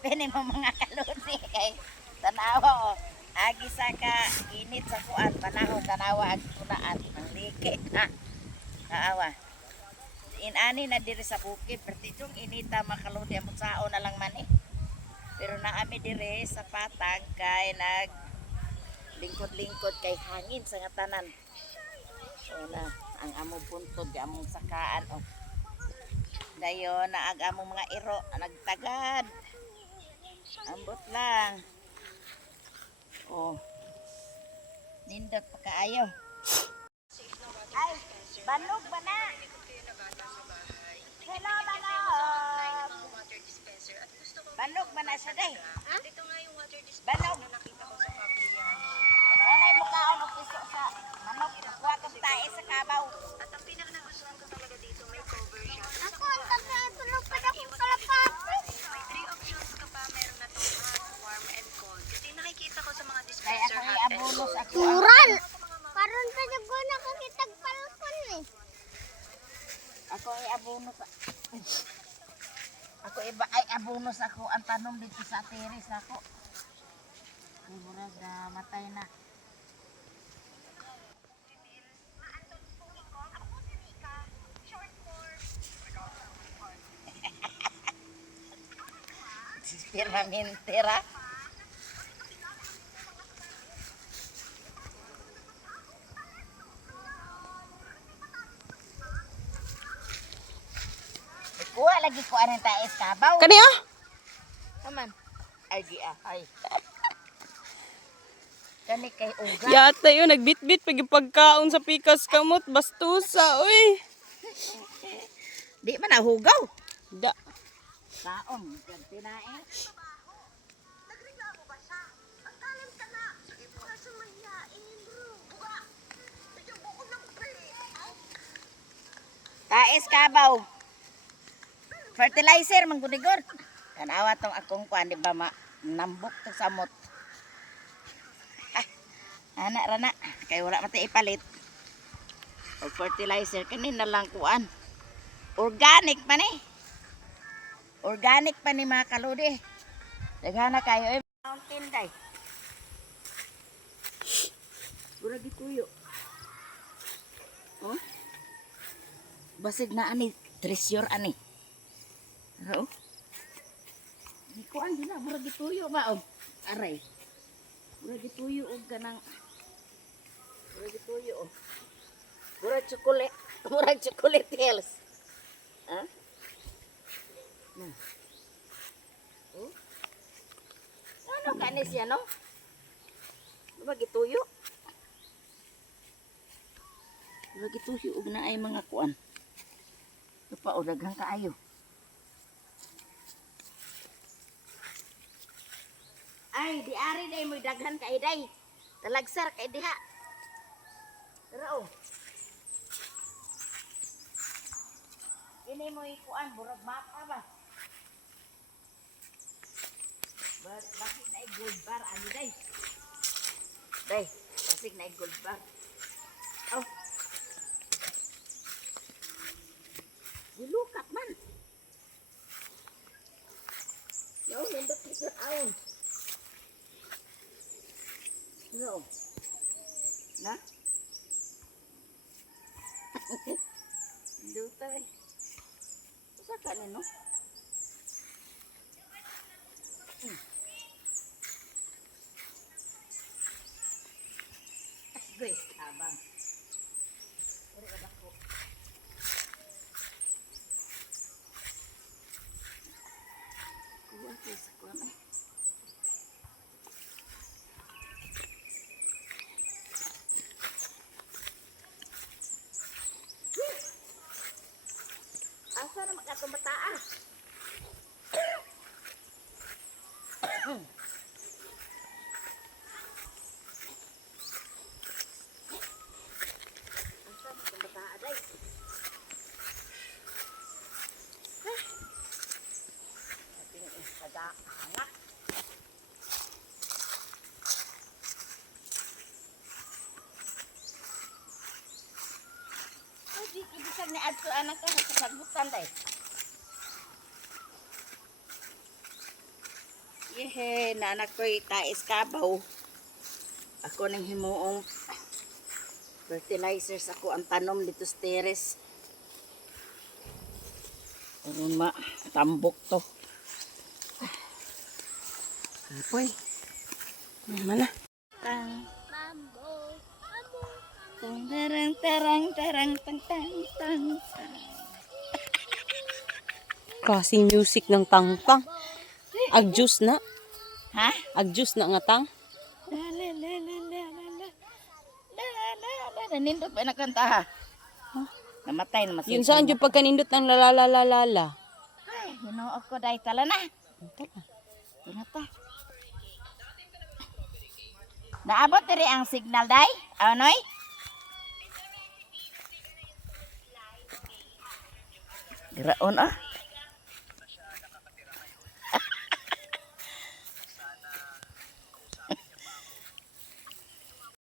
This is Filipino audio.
Grabe ni mo mga kaludi kay tanawa o. Agi sa ka init sa kuan panahon tanawa ag tunaan ang liki ha. Naawa. Inani na diri sa bukid pertitong inita makaludi ang sao na lang man eh. Pero naami diri sa patag kay nag lingkod-lingkod kay hangin sa nga tanan. So na ang among puntod among sakaan oh. Dayon na ang among mga iro nagtagad. Ambot lang. Oh. Nindot pa kaayo. Ay, banog ba na? Hello, banog. Banog ba na siya day? Ha? Banog. Walay mo kaon og piso sa manok. Kuha kong tae sa kabaw. At ang pinaka-nagustuhan ko talaga dito, may cover siya. Ako, ang tulog pa na kong kalapati. May 3 options ka pa. Meron na tong hot, warm, and cold. Kasi nakikita ko sa mga Kaya dispenser ako hot and iabulos cold. ako. Mural! Karon ta na ko nakakitag palkon eh. Ako iabunos. Ako iba ay abunos ako ang tanom dito sa teres ako. Ay murag matay na. Permanentera. Kuha lagi ko anong taes kabaw. Kaniya? Kaman. Ay di ay. Kani kay uga. Yata yun, nagbitbit pagkaon sa pikas kamot, bastusa, uy. Di man nahugaw. Da. Kaon, kan tinae. Nagreklamo ba siya? Ang talim ka na. Sige po nga sa mahihain, bro. Buka. Bigyan mo ko ng break. Taes kabaw. Fertilizer manggudigor. Tanawa tong akong kuan di ba nambok to samot. Anak rana kay wala mati ipalit. Og fertilizer kanina lang kuan. Organic man eh. Organic pa ni mga kaludi. Daghana kayo eh. Mountain day. Gura gituyo. Oh. Basig na ani treasure ani. Ano? Di ko ang gina mura gituyo ba og aray. Mura gituyo og kanang mura gituyo og. Mura chocolate, mura chocolate hills. Ha? Nah. Oh. Ano kanis siya no? Mura gituyo. Mura gituyo og na ay mga kuan. Lupa o daghang kaayo. Ay, di ari day mo daghan kay day. Talagsar kay diha. Pero ini mo ikuan burag mapa ba? Bakit na gold bar ani day? Day, bakit na gold bar? Oh. Dilukat man. Yo, nindot kita aon. No. Na? Dutay. Usa ka ni no? Guys, abang. Ore abako. Kuha ko sa kuha may. Asa na magkatumataan? Asa na magkatumataan day? Ating isada anak. Ay, di ibisag ni adto anak ka sa kasagutan day. Hehe, nanak ko'y tais kabaw. Ako nang himuong fertilizers ako ang tanom dito sa terrace. Ano tambok to. Apoy. Mana? Tang. Mambo. Amo. Tang tarang tarang tarang tang tang tang. Klaseng music ng tangtang. Agjus na. Ha? Agjus na nga tang. La la la la la la la. La la la. Nanindot pa na kanta ha. Namatay na Yun saan yung pagkanindot ng lalalalalala. Ay, hinuo ko dahil tala na. Ito na ta. Naabot diri ang signal day? Anoy? Giraon ah.